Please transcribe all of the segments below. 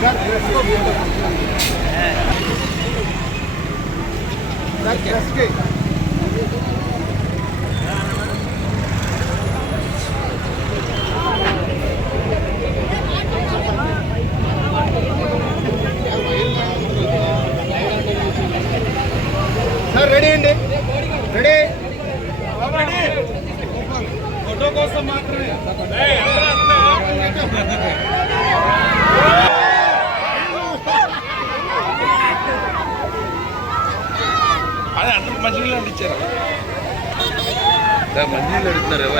Sir பிடிச்சிடலாம் மஞ்சள் எடுத்துறவ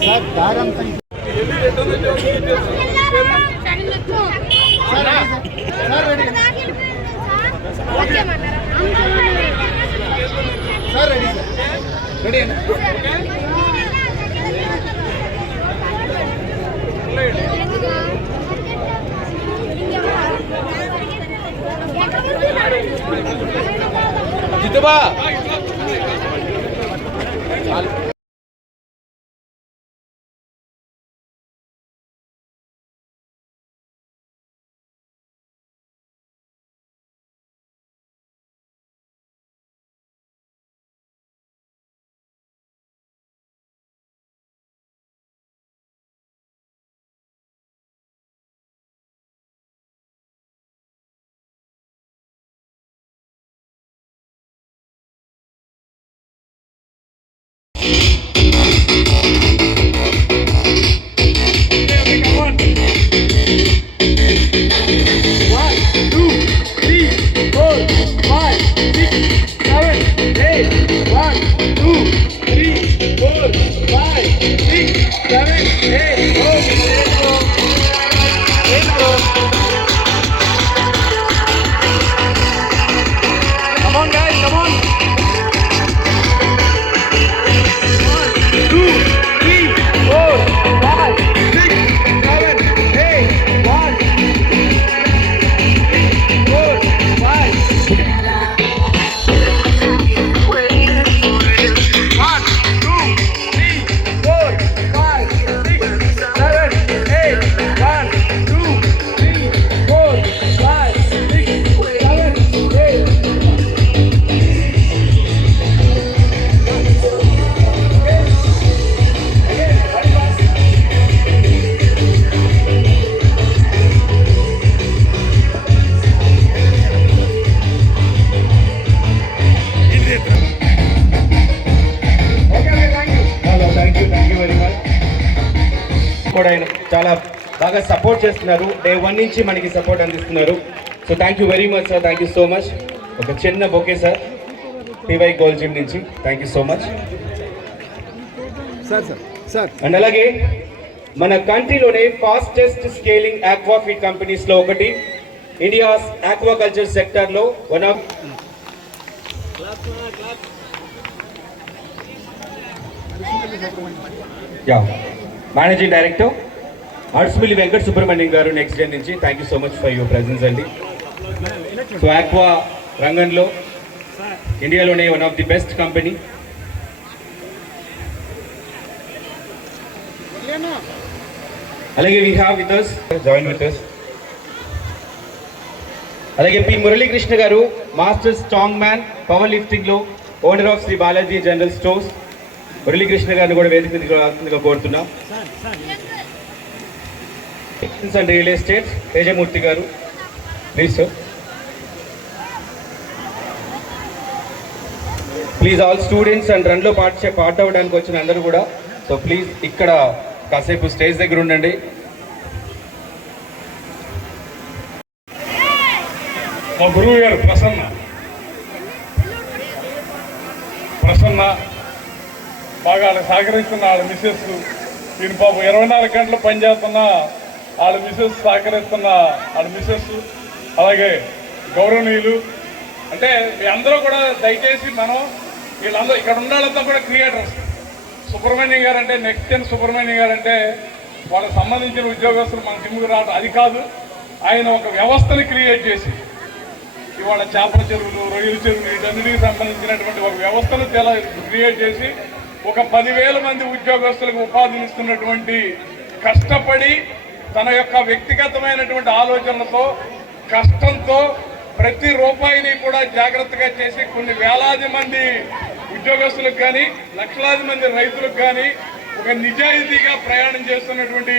sir தாரம் எது எட்டு జితుబా సపోర్ట్ చేస్తున్నారు. డే వన్ నుంచి మనకి సపోర్ట్ అందిస్తున్నారు. So thank you very much sir thank you so much ఒక చిన్న bouquet sir PY gold gym నుంచి. Thank you so much sir sir sir and అలాగే మన కంట్రీలోనే ఫాస్టెస్ట్ స్కేలింగ్ ఆక్వా ఫీడ్ కంపెనీస్లో ఒకటి ఇండియాస్ ఆక్వాకల్చర్ సెక్టర్లో one of yeah managing director Adsumilli Venkata Subrahmanyam garu next day నుంచి. Thank you so much for your presence అండి. So aqua రంగంలో ఇండియాలోనే one of the best company అలాగే we have with us join with us అలాగే P Muralikrishna garu master strong man power లిఫ్టింగ్లో owner of Shri Balaji general stores Muralikrishna గారిని కూడా వేదిక కోరుతున్నాం. రావాల్సిందిగా and real estate Tejamurthy garu. Please sir please all students and రన్లో part part అవ్వడానికి వచ్చిన అందరూ కూడా. సో ప్లీజ్ ఇక్కడ కాసేపు స్టేజ్ దగ్గర ఉండండి. మా గురువు గారు ప్రసన్న. ప్రసన్న బాగా వాళ్ళకి సహకరిస్తున్న వాళ్ళ మిస్సెస్ నేను పాపం ఇరవై నాలుగు గంటలు పనిచేస్తున్నా వాళ్ళ మిసెస్ సహకరిస్తున్న వాళ్ళ మిసెస్ అలాగే గౌరవనీయులు. అంటే మీ అందరూ కూడా దయచేసి మనం వీళ్ళందరూ ఇక్కడ ఉన్న వాళ్ళంతా కూడా క్రియేటర్స్ సుబ్రహ్మణ్యం గారు అంటే నెక్స్ట్ జన్ సుబ్రహ్మణ్యం గారు అంటే వాళ్ళకి సంబంధించిన ఉద్యోగస్తులు మన జిమ్కి రావడం అది కాదు. ఆయన ఒక వ్యవస్థని క్రియేట్ చేసి ఇవాళ చేపల చెరువులు రొయ్యల చెరువులు వీటన్నిటికి సంబంధించినటువంటి ఒక వ్యవస్థను తెల క్రియేట్ చేసి ఒక పదివేల మంది ఉద్యోగస్తులకు ఉపాధిని ఇస్తున్నటువంటి కష్టపడి తన యొక్క వ్యక్తిగతమైనటువంటి ఆలోచనలతో కష్టంతో ప్రతి రూపాయిని కూడా జాగ్రత్తగా చేసి కొన్ని వేలాది మంది ఉద్యోగస్తులకు కానీ లక్షలాది మంది రైతులకు కానీ ఒక నిజాయితీగా ప్రయాణం చేస్తున్నటువంటి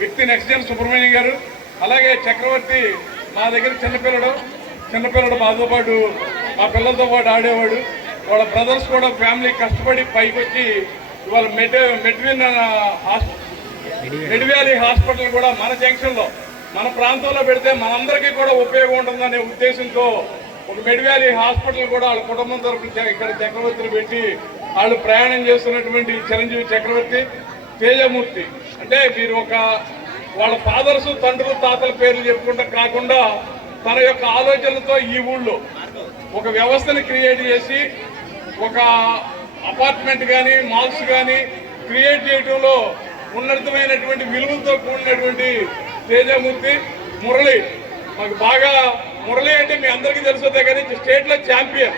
వ్యక్తి నెక్స్ట్ జన్ సుబ్రహ్మణ్యం గారు. అలాగే చక్రవర్తి మా దగ్గర చిన్నపిల్లడు చిన్నపిల్లడు మాతో పాటు మా పిల్లలతో పాటు ఆడేవాడు. వాళ్ళ బ్రదర్స్ కూడా ఫ్యామిలీ కష్టపడి పైకి వచ్చి ఇవాళ మెడ్ హాస్పిటల్ మెడ్వ్యాలీ హాస్పిటల్ కూడా మన జంక్షన్లో మన ప్రాంతంలో పెడితే మనందరికీ కూడా ఉపయోగం ఉంటుందనే ఉద్దేశంతో ఒక మెడ్వ్యాలీ హాస్పిటల్ కూడా వాళ్ళ కుటుంబం తరఫున ఇక్కడ చక్రవర్తిని పెట్టి వాళ్ళు ప్రయాణం చేస్తున్నటువంటి చిరంజీవి చక్రవర్తి తేజమూర్తి. అంటే మీరు ఒక వాళ్ళ ఫాదర్స్ తండ్రులు తాతల పేర్లు చెప్పుకుంటా కాకుండా తన యొక్క ఆలోచనలతో ఈ ఊళ్ళో ఒక వ్యవస్థను క్రియేట్ చేసి ఒక అపార్ట్మెంట్ కానీ మాల్స్ కానీ క్రియేట్ చేయడంలో ఉన్నతమైనటువంటి విలువలతో కూడినటువంటి తేజమూర్తి మురళి. మాకు బాగా మురళి అంటే మీ అందరికీ తెలుసుదే కానీ స్టేట్లో ఛాంపియన్.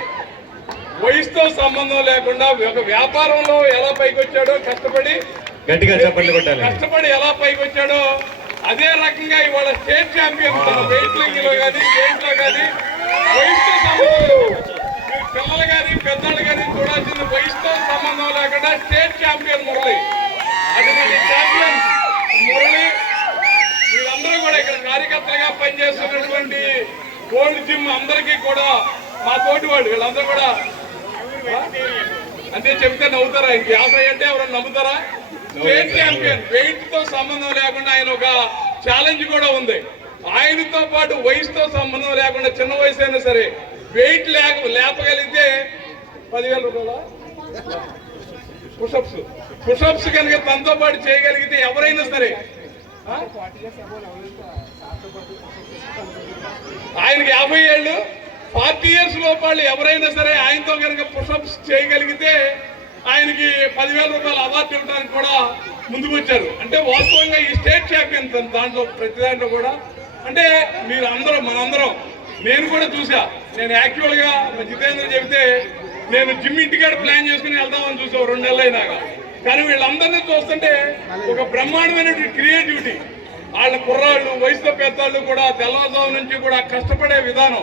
వయసుతో సంబంధం లేకుండా ఒక వ్యాపారంలో ఎలా పైకి వచ్చాడో కష్టపడి గట్టిగా కష్టపడి ఎలా పైకి వచ్చాడో అదే రకంగా ఇవాళ స్టేట్ ఛాంపియన్ వెయిట్ లింగ్లో కానీ గేమ్స్లో కానీ వయసుతో సంబంధం పిల్లలు కానీ పెద్దలు కానీ చూడాల్సింది వయసుతో సంబంధం లేకుండా స్టేట్ ఛాంపియన్ మురళి. అటువంటి మురళి వీళ్ళందరూ కూడా ఇక్కడ కార్యకర్తలుగా పనిచేస్తున్నటువంటి గోల్డ్ జిమ్ అందరికీ కూడా మా తోటి వాళ్ళు వీళ్ళందరూ కూడా అంటే చెప్తే నవ్వుతారా ఇంక యాభై అంటే ఎవరైనా నమ్ముతారా స్టేట్ ఛాంపియన్ వెయిట్తో సంబంధం లేకుండా ఆయన ఒక ఛాలెంజ్ కూడా ఉంది ఆయనతో పాటు వయసుతో సంబంధం లేకుండా చిన్న వయసు అయినా సరే వెయిట్ లేక లేపగలిగితే పదివేల రూపాయల పుషప్స్. పుషప్స్ కనుక తనతో పాటు చేయగలిగితే ఎవరైనా సరే ఆయనకి యాభై ఏళ్ళు ఫార్టీ ఇయర్స్ లోపాళ్ళు ఎవరైనా సరే ఆయనతో కనుక పుషప్స్ చేయగలిగితే ఆయనకి పదివేల రూపాయల అవార్డు ఇవ్వడానికి కూడా ముందుకు వచ్చారు. అంటే వాస్తవంగా ఈ స్టేట్ ఛాంపియన్ తన దాంట్లో ప్రతి దాంట్లో కూడా అంటే మీరు అందరం మనందరం నేను కూడా చూసా. నేను యాక్చువల్గా జితేంద్ర చెబితే నేను జిమ్ ఇంటికాడ ప్లాన్ చేసుకుని వెళ్దామని చూసావు రెండు నెలలు అయినాక కానీ వీళ్ళందరినీ చూస్తుంటే ఒక బ్రహ్మాండమైనటువంటి క్రియేటివిటీ. వాళ్ళ కుర్రాళ్ళు వయసులో పెద్దవాళ్ళు కూడా తెల్లవారుజాము నుంచి కూడా కష్టపడే విధానం.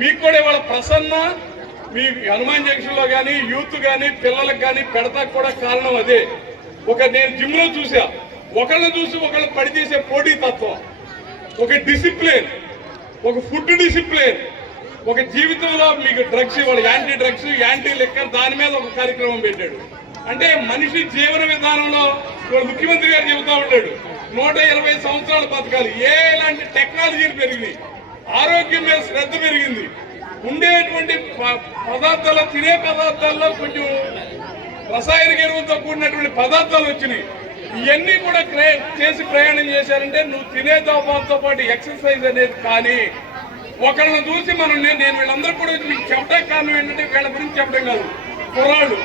మీకు కూడా ఇవాళ ప్రసన్న మీ హనుమాన్ జంక్షన్లో కానీ యూత్ కానీ పిల్లలకు కానీ పెడతాకు కూడా కారణం అదే. ఒక నేను జిమ్లో చూసా. ఒకళ్ళని చూసి ఒకళ్ళు పడి చేసే పోటీ తత్వం. ఒక డిసిప్లిన్. ఒక ఫుడ్ డిసిప్లిన్. ఒక జీవితంలో మీకు డ్రగ్స్ ఇవ్వడు యాంటీ డ్రగ్స్ యాంటీ లెక్కర్ దాని మీద ఒక కార్యక్రమం పెట్టాడు. అంటే మనిషి జీవన విధానంలో ఇవాళ ముఖ్యమంత్రి గారు చెబుతా ఉంటాడు నూట ఇరవై సంవత్సరాల పథకాలు ఏ ఇలాంటి టెక్నాలజీలు పెరిగినాయి? ఆరోగ్యం మీద శ్రద్ధ పెరిగింది. ఉండేటువంటి ప- పదార్థాలు తినే పదార్థాల్లో కొంచెం రసాయనిక ఎరువులతో కూడినటువంటి పదార్థాలు వచ్చినాయి. ఇవన్నీ కూడా చేసి ప్రయాణం చేశారంటే నువ్వు తినే దోపాలతో పాటు ఎక్సర్సైజ్ అనేది కానీ ఒకళ్ళని చూసి మనం నేను వీళ్ళందరూ కూడా వచ్చి మీకు చెప్పడానికి కారణం ఏంటంటే వీళ్ళ గురించి చెప్పడం కాదు. కుర్రాళ్ళు.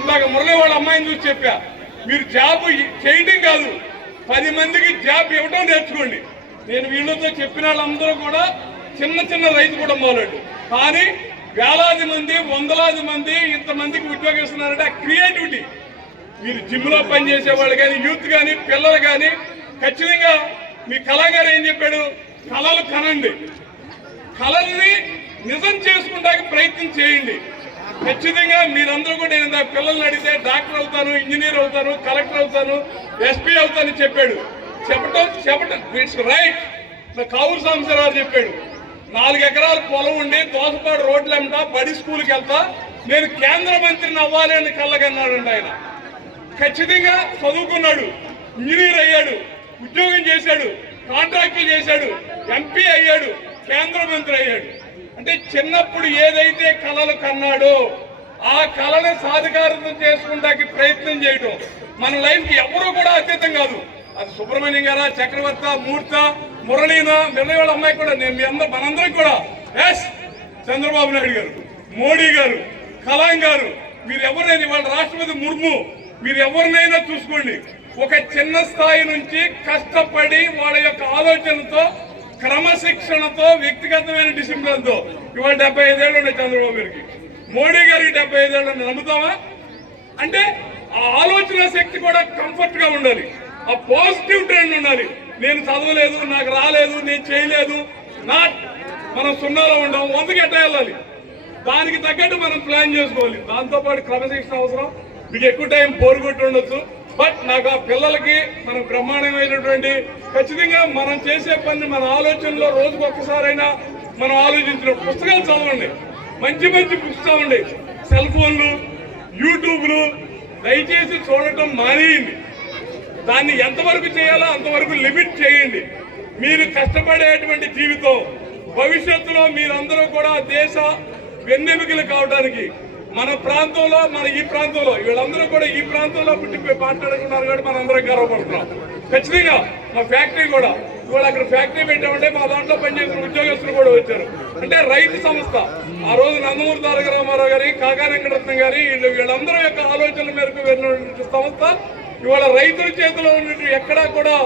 ఇందాక మురళి వాళ్ళ అమ్మాయిని చూసి చెప్పా. మీరు జాబ్ చేయడం కాదు. పది మందికి జాబ్ ఇవ్వడం నేర్చుకోండి. నేను వీళ్ళతో చెప్పిన వాళ్ళందరూ కూడా చిన్న చిన్న రైతు కుటుంబాలు కానీ వేలాది మంది వందలాది మంది ఇంతమందికి ఉద్యోగం ఇస్తున్నారంటే ఆ క్రియేటివిటీ. మీరు జిమ్లో పనిచేసే వాళ్ళు కానీ యూత్ కానీ పిల్లలు కానీ ఖచ్చితంగా మీ కళాగారు ఏం చెప్పాడు? కళలు కనండి. కళల్ని నిజం చేసుకుంటానికి ప్రయత్నం చేయండి. ఖచ్చితంగా మీరందరూ కూడా నేను పిల్లల్ని అడిగితే డాక్టర్ అవుతాను ఇంజనీర్ అవుతాను కలెక్టర్ అవుతాను ఎస్పీ అవుతాను చెప్పాడు. చెప్పటం చెప్పటం. It's right. కావురు సాంబశివరావు చెప్పాడు. నాలుగు ఎకరాల పొలం ఉండి దోసపాడు రోడ్లు వెంట బడి స్కూల్కి వెళ్తా. నేను కేంద్ర మంత్రిని అవ్వాలి అని కళ్ళగన్నాడండి ఆయన. ఖచ్చితంగా చదువుకున్నాడు. ఇంజనీర్ అయ్యాడు. ఉద్యోగం చేశాడు. కాంట్రాక్టులు చేశాడు. ఎంపీ అయ్యాడు. కేంద్ర మంత్రి అయ్యాడు అంటే చిన్నప్పుడు ఏదైతే కళలు కన్నాడో ఆ కళను సాధికారితం చేసుకుంటానికి ప్రయత్నం చేయడం మన లైఫ్కి ఎవరూ కూడా అతీతం కాదు. అది సుబ్రహ్మణ్యం గారా చక్రవర్త మూర్త మురళీన మురళి వాళ్ళ అమ్మాయి కూడా నేను మీ అందరూ మనందరం కూడా. ఎస్! చంద్రబాబు నాయుడు గారు మోడీ గారు కలాం గారు మీరు ఎవరైనా వాళ్ళ రాష్ట్రపతి ముర్ము మీరు ఎవరినైనా చూసుకోండి. ఒక చిన్న స్థాయి నుంచి కష్టపడి వాళ్ళ యొక్క ఆలోచనతో క్రమశిక్షణతో వ్యక్తిగతమైన డిసిప్లిన్తో. ఇవాళ డెబ్బై ఐదేళ్ళు ఉన్నాయి చంద్రబాబు గారికి. మోడీ గారికి డెబ్బై ఐదేళ్ళు నమ్ముతావా? అంటే ఆ ఆలోచన శక్తి కూడా కంఫర్ట్గా ఉండాలి. ఆ పాజిటివ్ ట్రెండ్ ఉండాలి. నేను చదవలేదు నాకు రాలేదు నేను చేయలేదు. నా మనం సున్నాలో ఉండం వందకి ఎట్ట వెళ్ళాలి? దానికి తగ్గట్టు మనం ప్లాన్ చేసుకోవాలి. దాంతోపాటు క్రమశిక్షణ అవసరం. మీకు ఎక్కువ టైం పోరుగొట్టి ఉండొచ్చు. బట్ నాకు ఆ పిల్లలకి మనం బ్రహ్మాండమైనటువంటి ఖచ్చితంగా మనం చేసే పని మన ఆలోచనలో రోజుకు ఒక్కసారైనా మనం ఆలోచించిన పుస్తకాలు చదవండి. మంచి మంచి బుక్స్ చదవండి సెల్ ఫోన్లు యూట్యూబ్లు దయచేసి చూడటం మానేయండి. దాన్ని ఎంతవరకు చేయాలో అంతవరకు లిమిట్ చేయండి. మీరు కష్టపడేటువంటి జీవితం భవిష్యత్తులో మీరందరూ కూడా దేశ వెన్నెముకలు కావడానికి మన ప్రాంతంలో మన ఈ ప్రాంతంలో వీళ్ళందరూ కూడా ఈ ప్రాంతంలో పుట్టి మాట్లాడుకున్నారు కాబట్టి మన అందరం గర్వపడుతున్నాం. ఖచ్చితంగా మా ఫ్యాక్టరీ కూడా ఇవాళ అక్కడ ఫ్యాక్టరీ పెట్టామంటే మా దాంట్లో పనిచేసిన ఉద్యోగస్తులు కూడా వచ్చారు. అంటే రైతు సంస్థ. ఆ రోజు నందమూరి తారక రామారావు గారి కాకా వెంకటరత్నం గారి వీళ్ళు వీళ్ళందరూ యొక్క ఆలోచనల మేరకు వెళ్ళినటువంటి సంస్థ. ఇవాళ రైతుల చేతిలో ఉన్నటువంటి ఎక్కడా కూడా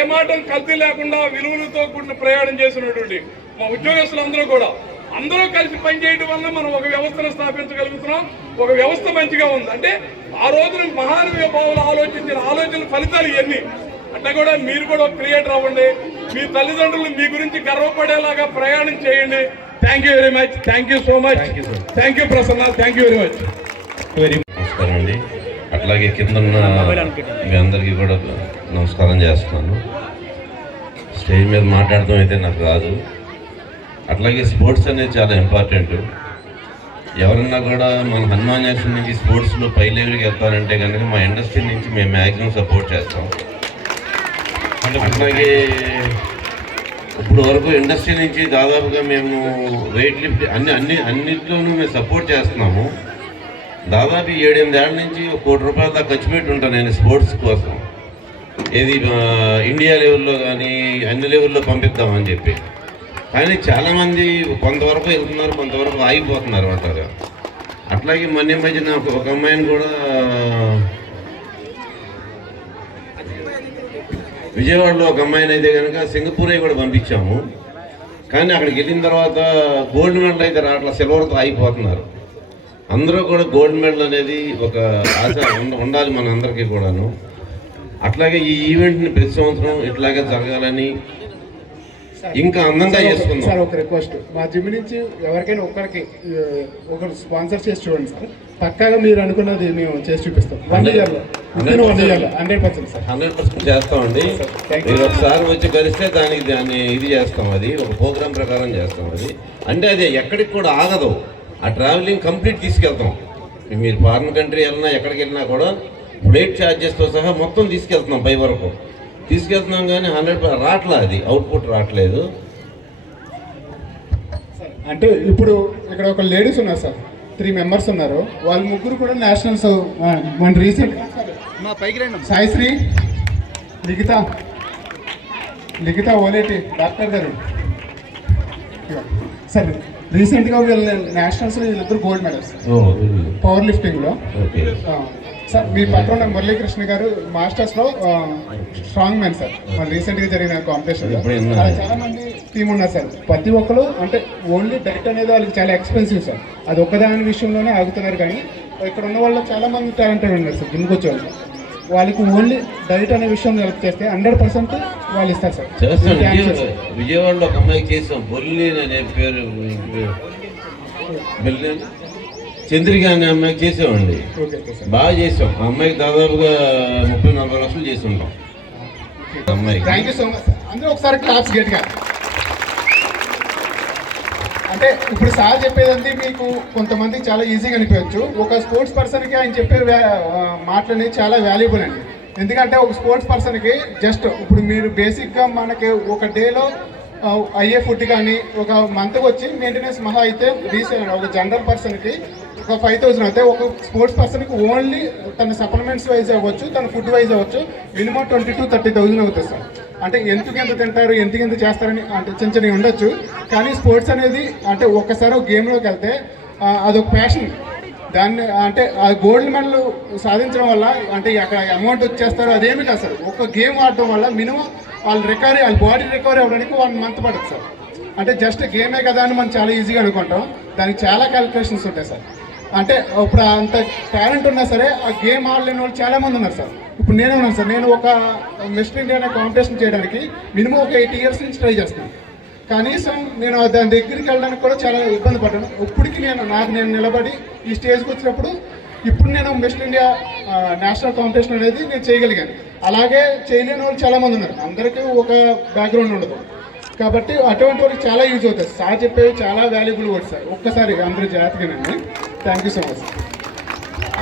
ఏమాటం కల్తీ లేకుండా విలువలతో కూడిన ప్రయాణం చేసినటువంటి మా ఉద్యోగస్తులందరూ కూడా అందరూ కలిసి పనిచేయడం వల్ల మనం ఒక వ్యవస్థను స్థాపించగలుగుతున్నాం. ఒక వ్యవస్థ మంచిగా ఉంది. అంటే ఆ రోజున మహానుభావులు ఆలోచించిన ఆలోచన ఫలితాలు ఇవన్నీ. అట్లా కూడా మీరు కూడా క్రియేటర్ అవ్వండి. మీ తల్లిదండ్రులు మీ గురించి గర్వపడేలాగా ప్రయాణం చేయండి. Thank you very much thank you so much. Thank you Prasanna. Thank you very much very నమస్కారం అండి. అట్లాగే కింద ఉన్న మీ అందరికీ కూడా నమస్కారం చేస్తున్నాను. స్టేజ్ మీద మాట్లాడడం అయితే నాకు రాదు. అట్లాగే స్పోర్ట్స్ అనేది చాలా ఇంపార్టెంట్. ఎవరన్నా కూడా మన హనుమాన్ జంక్షన్ నుంచి స్పోర్ట్స్లో పై లెవెల్కి వెళ్తారంటే కనుక మా ఇండస్ట్రీ నుంచి మేము మ్యాక్సిమం సపోర్ట్ చేస్తాం. అట్లాగే ఇప్పుడు వరకు ఇండస్ట్రీ నుంచి దాదాపుగా మేము వెయిట్ లిఫ్ట్ అన్ని అన్ని అన్నిట్లోనూ మేము సపోర్ట్ చేస్తున్నాము. దాదాపు ఏడెనిమిదేళ్ళ నుంచి ఒక కోటి రూపాయల దాకా ఖర్చు పెట్టి ఉంటాను నేను స్పోర్ట్స్ కోసం. ఏది ఇండియా లెవెల్లో కానీ అన్ని లెవెల్లో పంపిద్దామని చెప్పి. కానీ చాలామంది కొంతవరకు వెళ్తున్నారు కొంతవరకు ఆగిపోతున్నారు అంటారు. అట్లాగే మొన్న మధ్య నాకు ఒక అమ్మాయిని కూడా విజయవాడలో ఒక అమ్మాయిని అయితే కనుక సింగపూరే కూడా పంపించాము. కానీ అక్కడికి వెళ్ళిన తర్వాత గోల్డ్ మెడల్ అయితే రావట్లా సిల్వర్తో ఆగిపోతున్నారు. అందరూ కూడా గోల్డ్ మెడల్ అనేది ఒక ఆశ ఉండాలి మనందరికీ కూడాను. అట్లాగే ఈ ఈవెంట్ని ప్రతి సంవత్సరం ఇట్లాగే జరగాలని ఇంకా అందంగా సార్ చేసుకుందాం. ఒక రిక్వెస్ట్ మా జిమ్ నుంచి ఎవరికైనా ఒక్కరికి ఒకరు స్పాన్సర్ చేసి చూడండి సార్ పక్కాగా మీరు అనుకున్నది మేము చేసి చూపిస్తాం. వన్ Hundred- ఇయర్లో. Hundred one percent. ఇయర్లో. Hundred percent sir hundred percent చేస్తామండి. మీరు ఒకసారి వచ్చి కలిస్తే దానికి దాన్ని ఇది చేస్తాం అది. ఒక ప్రోగ్రామ్ ప్రకారం చేస్తాం అది. అంటే అది ఎక్కడికి కూడా ఆగదు. ఆ ట్రావెలింగ్ కంప్లీట్ తీసుకెళ్తాం. మీరు ఫారిన్ కంట్రీ వెళ్ళినా ఎక్కడికి వెళ్ళినా కూడా ఫ్లైట్ ఛార్జెస్తో సహా మొత్తం తీసుకెళ్తున్నాం పై వరకు. తీసుకెళ్తున్నాం కానీ హండ్రెడ్ రావట్లే అది. అవుట్పుట్ రావట్లేదు అంటే ఇప్పుడు ఇక్కడ ఒక లేడీస్ ఉన్నారు సార్. త్రీ మెంబర్స్ ఉన్నారు. వాళ్ళు ముగ్గురు కూడా నేషనల్స్ మన recent Saisri Likhita Likhita Oleti doctor garu. Sir రీసెంట్గా వీళ్ళ నేషనల్స్ వీళ్ళిద్దరు గోల్డ్ మెడల్స్ పవర్ లిఫ్టింగ్లో సార్ మీ పక్కన మురళీకృష్ణ గారు మాస్టర్స్లో స్ట్రాంగ్ మ్యాన్ సార్. మన రీసెంట్గా జరిగిన కాంపిటీషన్ చాలా మంది టీం ఉన్నారు సార్. ప్రతి ఒక్కరు అంటే ఓన్లీ డైట్ అనేది వాళ్ళకి చాలా ఎక్స్పెన్సివ్ సార్. అది ఒక్కదాని విషయంలోనే ఆగుతున్నారు కానీ ఇక్కడ ఉన్న వాళ్ళు చాలా మంది టాలెంటెడ్ ఉన్నారు సార్ జిమ్కి వచ్చేవాళ్ళు వాళ్ళకి ఓన్లీ డైట్ అనే విషయంలో హెల్ప్ చేస్తే హండ్రెడ్ పర్సెంట్ వాళ్ళు ఇస్తారు సార్. విజయవాడలో ఒక అమ్మాయికి చేసాం బొల్లి అనే పేరు చంద్రిక అనే అమ్మాయికి చేసామండి బాగా చేసాం. ఆ అమ్మాయికి దాదాపుగా ముప్పై నలభై లక్షలు చేసి ఉంటాం ఆ అమ్మాయికి థ్యాంక్ యూ సో మచ్ అందరూ ఒకసారి క్లాప్స్ గట్టిగా. అంటే ఇప్పుడు సార్ చెప్పేదండి మీకు కొంతమందికి చాలా ఈజీగా అనిపించవచ్చు ఒక స్పోర్ట్స్ పర్సన్కి ఆయన చెప్పే మాటలని చాలా వాల్యుబుల్ అండి. ఎందుకంటే ఒక స్పోర్ట్స్ పర్సన్కి జస్ట్ ఇప్పుడు మీరు బేసిక్గా మనకి ఒక డేలో అయ్యే ఫుడ్ కానీ ఒక మంత్కి వచ్చి మెయింటెనెన్స్ మహా అయితే రీసెంట్ ఒక జనరల్ పర్సన్కి ఒక ఫైవ్ థౌసండ్ అయితే ఒక స్పోర్ట్స్ పర్సన్కి ఓన్లీ తన సప్లిమెంట్స్ వైజ్ అవ్వచ్చు తన ఫుడ్ వైజ్ అవ్వచ్చు minimum twenty to thirty thousand అవుతుంది సార్. అంటే ఎందుకు ఎంత తింటారు ఎందుకు ఎంత చేస్తారని అంటే చిన్న చిన్నవి ఉండొచ్చు కానీ స్పోర్ట్స్ అనేది అంటే ఒక్కసారి ఒక గేమ్లోకి వెళ్తే అదొక ప్యాషన్ దాన్ని అంటే ఆ గోల్డ్ మెడల్ సాధించడం వల్ల అంటే అక్కడ అమౌంట్ వచ్చేస్తారు అదేమి కాదు సార్. ఒక గేమ్ ఆడటం వల్ల మినిమం వాళ్ళ రికవరీ వాళ్ళ బాడీ రికవరీ అవ్వడానికి వన్ మంత్ పడుతుంది సార్. అంటే జస్ట్ గేమే కదా అని మనం చాలా ఈజీగా అనుకుంటాం. దానికి చాలా క్యాలిక్యులేషన్స్ ఉంటాయి సార్. అంటే ఇప్పుడు అంత టాలెంట్ ఉన్నా సరే ఆ గేమ్ ఆడలేని వాళ్ళు చాలా మంది ఉన్నారు సార్. ఇప్పుడు నేను ఉన్నాను సార్. నేను ఒక మిస్టర్ ఇండియా అనే కాంపిటీషన్ చేయడానికి మినిమం ఒక ఎయిట్ ఇయర్స్ నుంచి ట్రై చేస్తాను కనీసం నేను దాని దగ్గరికి వెళ్ళడానికి కూడా చాలా ఇబ్బంది పడ్డాను. ఇప్పటికి నేను నాకు నేను నిలబడి ఈ స్టేజ్కి వచ్చినప్పుడు ఇప్పుడు నేను మిస్టర్ ఇండియా నేషనల్ కాంపిటీషన్ అనేది నేను చేయగలిగాను. అలాగే చేయలేని వాళ్ళు చాలా మంది ఉన్నారు. అందరికీ ఒక బ్యాక్గ్రౌండ్ ఉండదు. కాబట్టి అటువంటి వాళ్ళకి చాలా యూజ్ అవుతుంది సార్ చెప్పేవి చాలా వాల్యుబుల్ వర్డ్స్ సార్. ఒక్కసారి అందరూ జాగ్రత్తగానండి థ్యాంక్ యూ సో మచ్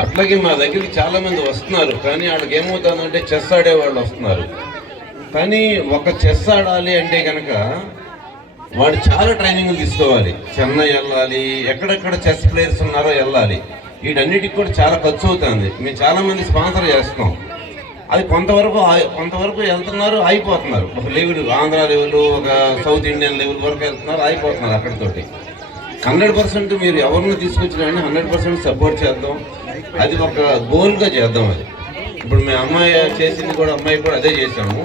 అట్లాగే మా దగ్గరికి చాలా మంది వస్తున్నారు కానీ వాళ్ళకి ఏమవుతుందంటే చెస్ ఆడే వాళ్ళు వస్తున్నారు. కానీ ఒక చెస్ ఆడాలి అంటే కనుక వాడు చాలా ట్రైనింగ్లు తీసుకోవాలి. చెన్నై వెళ్ళాలి ఎక్కడెక్కడ చెస్ ప్లేయర్స్ ఉన్నారో వెళ్ళాలి. వీటన్నిటికి కూడా చాలా ఖర్చు అవుతుంది. మేము చాలామంది స్పాన్సర్ చేస్తున్నాం. అది కొంతవరకు కొంతవరకు వెళ్తున్నారు అయిపోతున్నారు. ఒక లెవెల్ ఆంధ్ర లెవెల్ ఒక సౌత్ ఇండియన్ లెవెల్ వరకు వెళ్తున్నారు అయిపోతున్నారు అక్కడితోటి. హండ్రెడ్ పర్సెంట్ మీరు ఎవరిని తీసుకొచ్చినా హండ్రెడ్ పర్సెంట్ సపోర్ట్ చేద్దాం. అది ఒక గోల్గా చేద్దాం అది. ఇప్పుడు మీ అమ్మాయి చేసింది కూడా అమ్మాయి కూడా అదే చేశాము.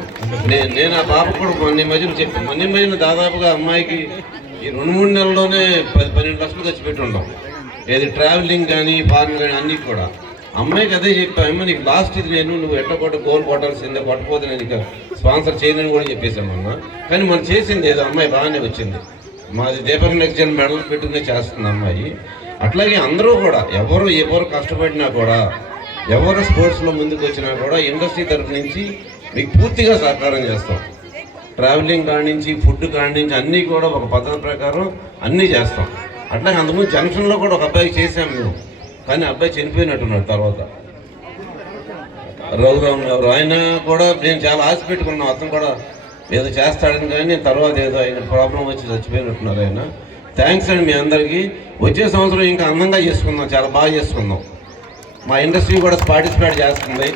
నేను నేను ఆ పాప కూడా మొన్న ఈ మధ్యన చెప్పాను మొన్న మధ్యన దాదాపుగా అమ్మాయికి ఈ రెండు మూడు నెలల్లోనే పది పన్నెండు లక్షలు ఖర్చు పెట్టి ఉంటాం ఏది ట్రావెలింగ్ కానీ ఫారెన్ కానీ అన్నీ కూడా. అమ్మాయికి అదే చెప్పాము నీకు లాస్ట్ ఇది నేను నువ్వు ఎట్ట కొట్ట గోల్ కొట్టాల్సిందే కొట్టపోతే నేను ఇక స్పాన్సర్ చేయదని కూడా చెప్పేశాను అన్న కానీ మనం చేసింది ఏదో అమ్మాయి బాగానే వచ్చింది. మాది దీపక్ నెక్స్ట్ జన్ మెడల్ పెట్టుకునే చేస్తుంది అమ్మాయి. అట్లాగే అందరూ కూడా ఎవరు ఎవరు కష్టపడినా కూడా ఎవరు స్పోర్ట్స్లో ముందుకు వచ్చినా కూడా ఇండస్ట్రీ తరఫు నుంచి మీకు పూర్తిగా సహకారం చేస్తాం. ట్రావెలింగ్ కానించి నుంచి ఫుడ్ కానించి అన్నీ కూడా ఒక పద్ధతి ప్రకారం అన్నీ చేస్తాం. అట్లాగే అంతకుముందు జంక్షన్లో కూడా ఒక అబ్బాయి చేసాం మేము. కానీ అబ్బాయి చనిపోయినట్టున్నాడు తర్వాత. రఘురామ్ గారు. ఆయన కూడా మేము చాలా ఆశ పెట్టుకున్నాం. అతను కూడా ఏదో చేస్తాడని కానీ తర్వాత ఏదో ఆయన ప్రాబ్లం వచ్చి చచ్చిపోయినట్టున్నారు ఆయన. థ్యాంక్స్ అండి మీ అందరికీ. వచ్చే సంవత్సరం ఇంకా అందంగా చేసుకుందాం చాలా బాగా చేసుకుందాం. మా ఇండస్ట్రీ కూడా పార్టిసిపేట్ చేస్తుంది.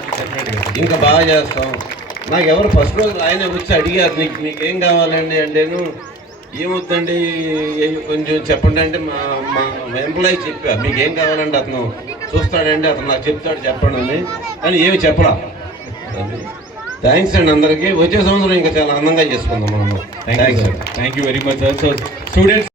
ఇంకా బాగా చేస్తాం. నాకు ఎవరు ఫస్ట్ రోజు ఆయన వచ్చి అడిగారు నీకు నీకేం ఏం కావాలండి? అంటేను ఏమవుతుందండి కొంచెం చెప్పండి. అంటే మా మా ఎంప్లాయీ చెప్పా మీకేం కావాలండి అతను? చూస్తాడండి అతను నాకు చెప్తాడు చెప్పండి అని కానీ ఏమి చెప్పరా? థ్యాంక్స్ అండి అందరికీ. వచ్చే సంవత్సరం ఇంకా చాలా అందంగా చేసుకుందాం మనం. థ్యాంక్స్ అండి thank you very much sir so students